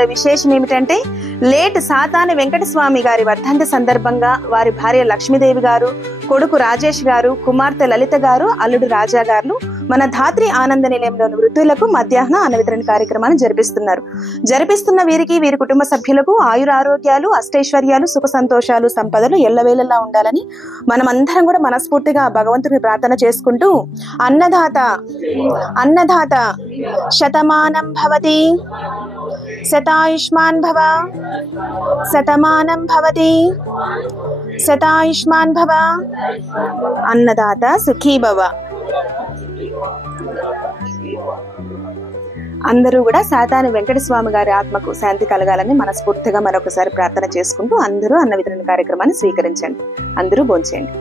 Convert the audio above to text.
కార్యక్రమంలో విశేషం ఏమిటంటే లేట్ సాతాని వెంకటస్వామి గారి వర్ధంతి సందర్భంగా వారి భార్య లక్ష్మీదేవి గారు, కొడుకు రాజేష్ గారు, కుమార్తె లలిత గారు, అల్లుడు రాజా గారు మన ధాత్రి ఆనంద నిలయంలోని వృద్ధులకు మధ్యాహ్న అన్న వితరణ కార్యక్రమాన్ని జరిపిస్తున్న వీరికి, వీరి కుటుంబ సభ్యులకు ఆయురారోగ్యాలు, అష్టైశ్వర్యాలు, సుఖ సంతోషాలు, సంపదలు ఎల్లవేళలా ఉండాలని మనమందరం కూడా మనస్ఫూర్తిగా భగవంతుని ప్రార్థన చేసుకుంటూ అన్నదాత శతమానం భవతి శతాయుష్మాన్ భవ శతమానం భవతి శతాయుష్మాన్ భవ అన్నదాత సుఖీ భవ. అందరూ కూడా సాతాని వెంకటస్వామి గారి ఆత్మకు శాంతి కలగాలని మనస్ఫూర్తిగా మరొకసారి ప్రార్థన చేసుకుంటూ అందరూ అన్న వితరణ కార్యక్రమాన్ని స్వీకరించండి. అందరూ భోంచేయండి.